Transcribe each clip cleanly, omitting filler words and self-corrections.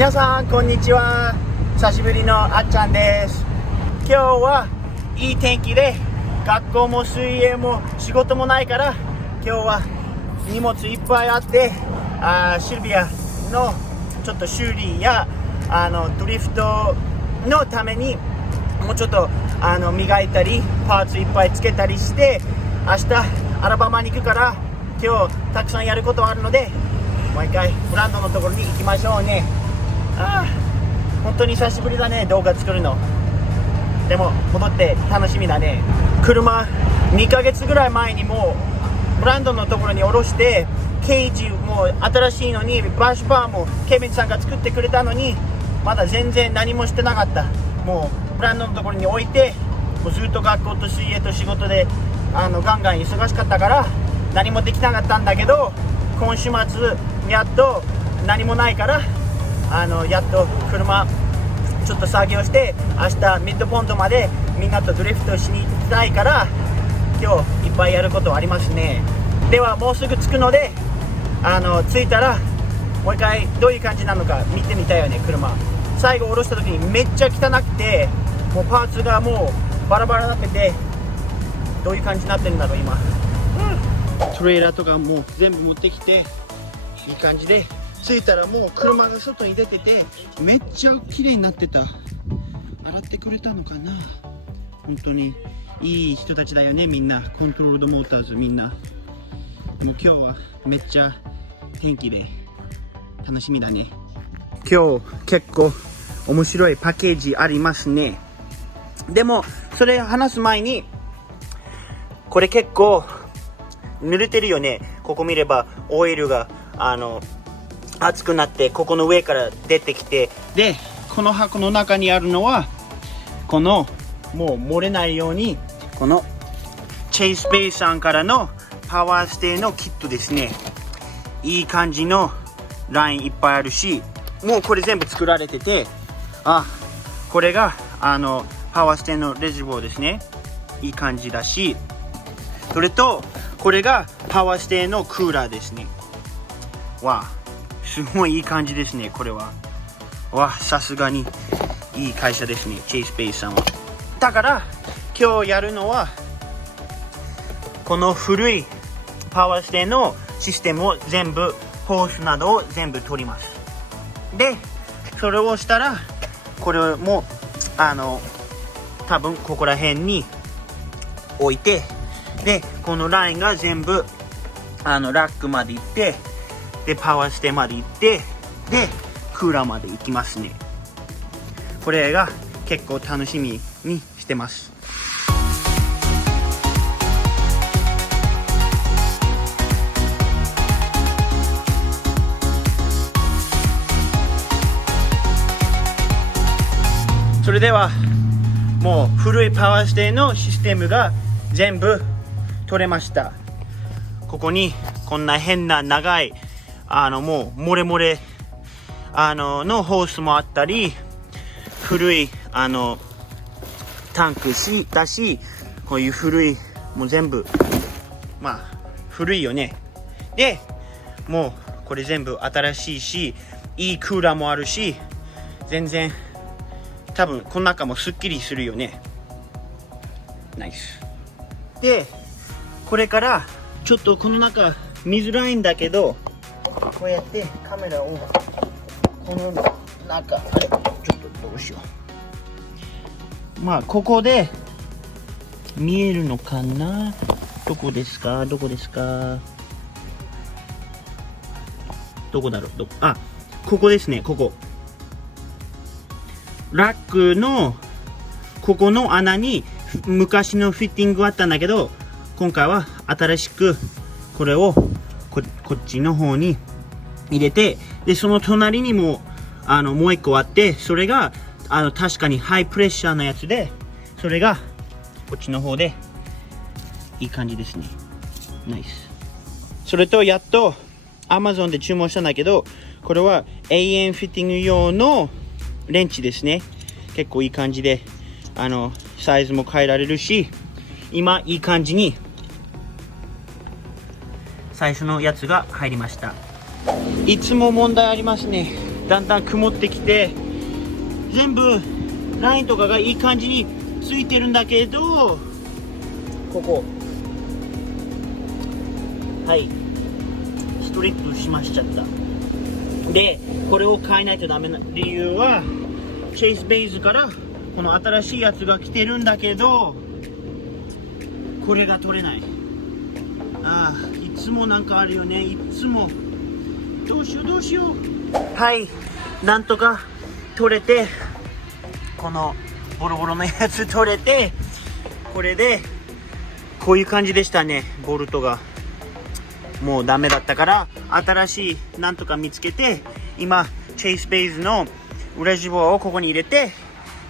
皆さんこんにちは。久しぶりのあっちゃんです。今日はいい天気で学校も水泳も仕事もないから今日は荷物いっぱいあってシルビアのちょっと修理やドリフトのためにもうちょっと磨いたりパーツいっぱいつけたりして明日アラバマに行くから今日たくさんやることあるのでもう一回ブランドのところに行きましょうね。本当に久しぶりだね、動画作るの。でも戻って楽しみだね。車2ヶ月ぐらい前にもうブランドのところに下ろしてケージも新しいのにバッシュバーもケビンさんが作ってくれたのにまだ全然何もしてなかった。もうブランドのところに置いてもうずっと学校と水泳と仕事でガンガン忙しかったから何もできなかったんだけど、今週末やっと何もないからやっと車ちょっと作業して明日ミッドポンドまでみんなとドリフトしに行きたいから今日いっぱいやることありますね。ではもうすぐ着くので着いたらもう一回どういう感じなのか見てみたいよね。車最後下ろした時にめっちゃ汚くてもうパーツがもうバラバラになっててどういう感じになってるんだろう今、トレーラーとかもう全部持ってきていい感じで着いたらもう車が外に出ててめっちゃ綺麗になってた。洗ってくれたのかな。本当にいい人たちだよね、みんな。コントロールドモーターズみんな。でも今日はめっちゃ天気で楽しみだね。今日結構面白いパッケージありますね。でもそれ話す前にこれ結構濡れてるよね。ここ見ればオイルが熱くなってここの上から出てきて、でこの箱の中にあるのはこのもう漏れないようにこのチェイスベイさんからのパワーステーのキットですね。いい感じのラインいっぱいあるしもうこれ全部作られててこれがパワーステーのレジボーですね。いい感じだし、それとこれがパワーステーのクーラーですね。すごいいい感じですね。これはさすがにいい会社ですね、チェイスベイさんは。だから今日やるのはこの古いパワーステーのシステムを全部ホースなどを全部取ります。でそれをしたらこれも多分ここら辺に置いて、でこのラインが全部ラックまで行ってでパワーステまで行ってでクーラーまで行きますね。これが結構楽しみにしてます。それではもう古いパワーステのシステムが全部取れました。ここにこんな変な長いもう漏れ漏れのホースもあったり古いタンクだしこういう古いもう全部古いよね。でもうこれ全部新しいしいいクーラーもあるし全然多分この中もすっきりするよね。ナイス。でこれからちょっとこの中見づらいんだけどこうやってカメラをこの中ちょっとどうしよう。ここで見えるのかな。どこですかどこだろう。ここですね。ここラックのここの穴に昔のフィッティングがあったんだけど今回は新しくこれをこっちの方に入れて、でその隣にももう一個あってそれが確かにハイプレッシャーのやつでそれがこっちの方でいい感じですね。ナイス。それとやっと Amazon で注文したんだけどこれは永遠フィッティング用のレンチですね。結構いい感じでサイズも変えられるし今いい感じに最初のやつが入りました。いつも問題ありますね。だんだん曇ってきて、全部ラインとかがいい感じについてるんだけど、ここはいストリップしましちゃった。でこれを変えないとダメな理由は、チェイスベイズからこの新しいやつが来てるんだけど、これが取れない。ああ、いつもなんかあるよね。いつもどうしようどうしよう。はい、なんとか取れて、このボロボロのやつ取れて、これでこういう感じでしたね。ボルトがもうダメだったから、新しいなんとか見つけて、今チェイスベイズの裏ジボをここに入れて、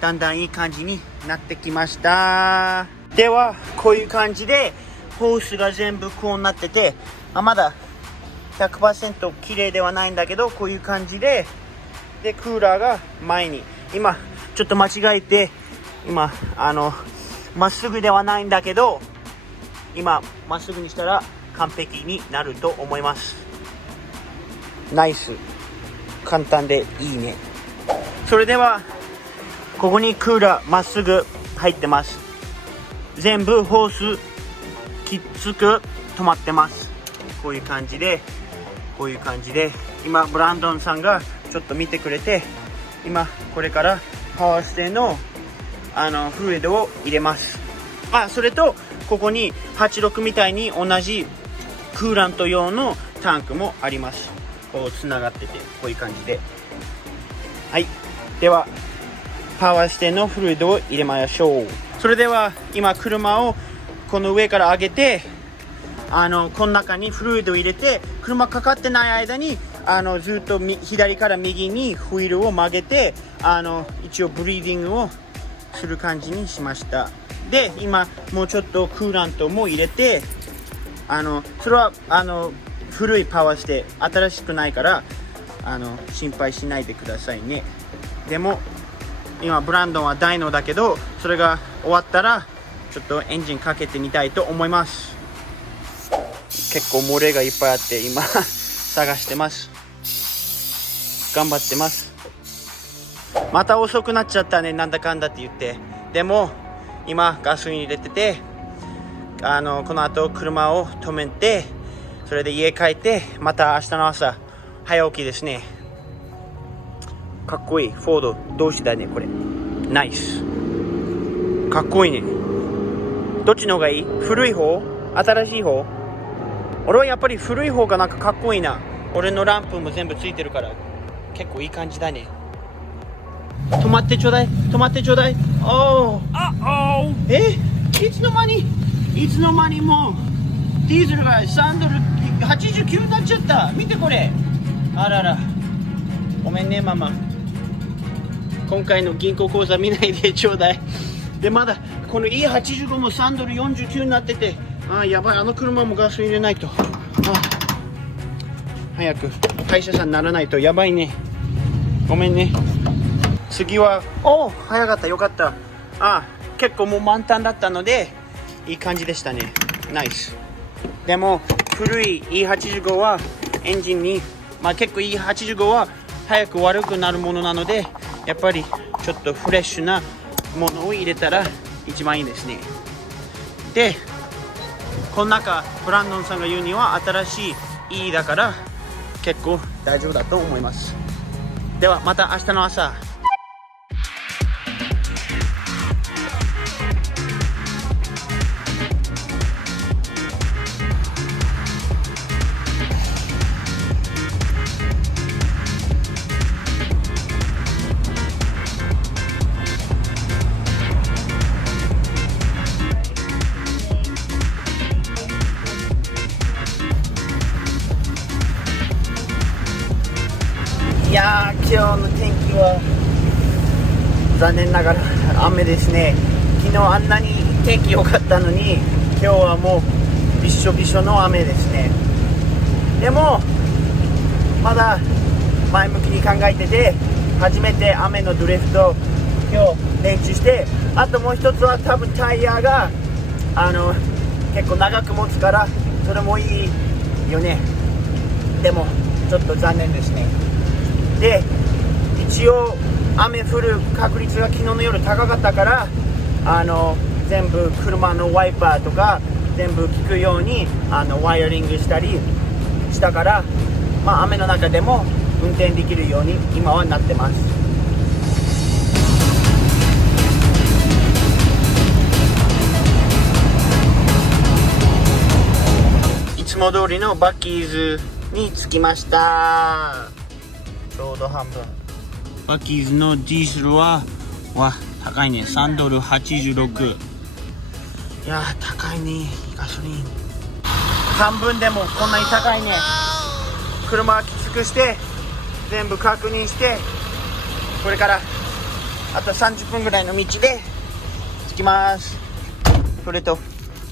だんだんいい感じになってきました。ではこういう感じでホースが全部こうなってて、まだ 100% 綺麗ではないんだけど、こういう感じで、でクーラーが前に、今ちょっと間違えて、今まっすぐではないんだけど、今まっすぐにしたら完璧になると思います。ナイス、簡単でいいね。それではここにクーラーまっすぐ入ってます。全部ホースきっつく止まってます。こういう感じで、こういう感じで、今ブランドンさんがちょっと見てくれて、今これからパワーステのフルイドを入れます。それとここに86みたいに同じクーラント用のタンクもあります。こうつながってて、こういう感じで。はい、ではパワーステのフルイドを入れましょう。それでは今車をこの上から上げて、この中にフルイドを入れて、車かかってない間にずっと左から右にホイールを曲げて、一応ブリーディングをする感じにしました。で今もうちょっとクーラントも入れて、それは古いパワーステ、新しくないから心配しないでくださいね。でも今ブランドンはダイノだけど、それが終わったらちょっとエンジンかけてみたいと思います。結構漏れがいっぱいあって今探してます。頑張ってます。また遅くなっちゃったね、なんだかんだって言って。でも今ガソリン入れてて、この後車を止めて、それで家帰って、また明日の朝早起きですね。かっこいいフォード同士だね、これ。ナイス、かっこいいね。どっちの方がいい？古い方？新しい方？俺はやっぱり古い方がなんかかっこいいな。俺のランプも全部ついてるから結構いい感じだね。止まってちょうだい、止まってちょうだい。おー、いつの間にもうディーゼルが3ドル89になっちゃった。見てこれ、あらら、ごめんねママ、今回の銀行口座見ないでちょうだい。でまだこの E85 も3ドル49になってて、やばい、車もガソリン入れないと。早く会社さんにならないとやばいね。ごめんね。次は早かった、よかった。結構もう満タンだったのでいい感じでしたね。ナイス。でも古い E85 はエンジンに、結構 E85 は早く悪くなるものなので、やっぱりちょっとフレッシュなものを入れたら一番いいですね。でこの中ブランドンさんが言うには新しい E だから結構大丈夫だと思います。ではまた明日の朝。いやー、今日の天気は残念ながら雨ですね。昨日あんなに天気良かったのに、今日はもうびっしょびしょの雨ですね。でもまだ前向きに考えてて、初めて雨のドリフト今日練習して、あともう一つは多分タイヤが結構長く持つから、それもいいよね。でもちょっと残念ですね。で一応雨降る確率が昨日の夜高かったから、全部車のワイパーとか全部効くようにワイヤリングしたりしたから、まあ、雨の中でも運転できるように今はなってます。いつも通りのバッキーズに着きました。ちょうど半分。バッキーズのディーゼルは高いね。3ドル86。いやー高いね、ガソリン。半分でもこんなに高いね。車きつくして全部確認して、これからあと30分ぐらいの道で着きます。それと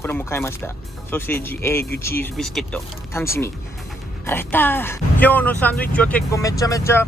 これも買いました。ソーセージ、エッグ、チーズ、ビスケット。楽しみ。腹減った。今日のサンドイッチは結構めちゃめちゃ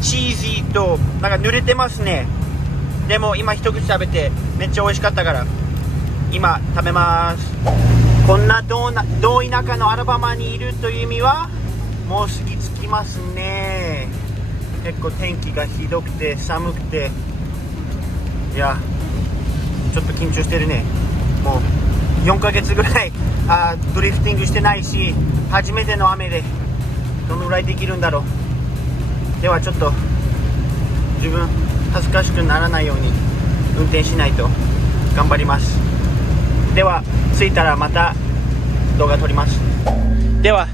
チーズーとなんか濡れてますね。でも今一口食べてめっちゃ美味しかったから今食べます。こんなど田舎のアラバマにいるという意味はもう過ぎつきますね。結構天気がひどくて寒くて、いやちょっと緊張してるね。もう4ヶ月ぐらいドリフティングしてないし、初めての雨でどのぐらいできるんだろう。ではちょっと自分恥ずかしくならないように運転しないと頑張ります。では着いたらまた動画撮ります。では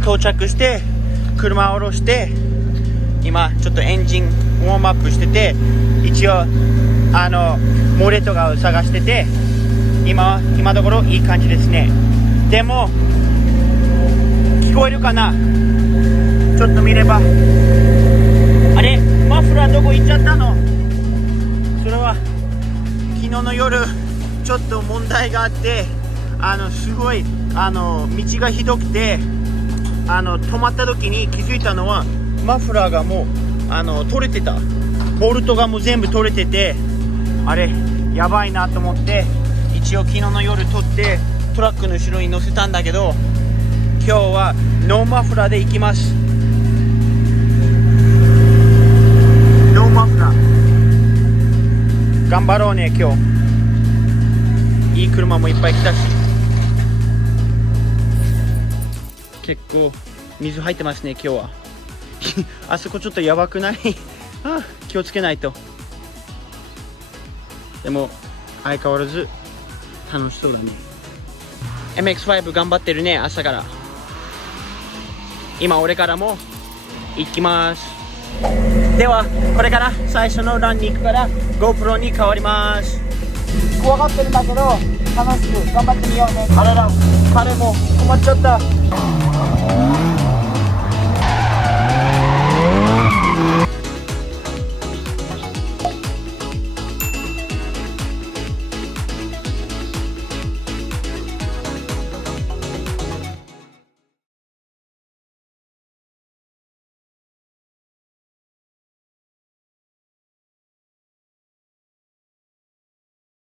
到着して車を下ろして、今ちょっとエンジンウォームアップしてて、一応モレとかを探してて、今のところいい感じですね。でも聞こえるかな、ちょっと見れば。あれマフラーどこ行っちゃったの。それは昨日の夜ちょっと問題があって、すごい道がひどくて止まった時に気づいたのはマフラーがもう取れてた。ボルトがもう全部取れてて、あれやばいなと思って、一応昨日の夜取ってトラックの後ろに乗せたんだけど、今日はノーマフラーで行きます。ノーマフラー頑張ろうね。今日いい車もいっぱい来たし、結構水入ってますね今日はあそこちょっとやばくない気をつけないと。でも相変わらず楽しそうだね。 MX5 頑張ってるね朝から。今俺からも行きます。ではこれから最初のランに行くから GoPro に変わります。怖がってるんだけど楽しく頑張ってみようね。あらら彼も困っちゃった。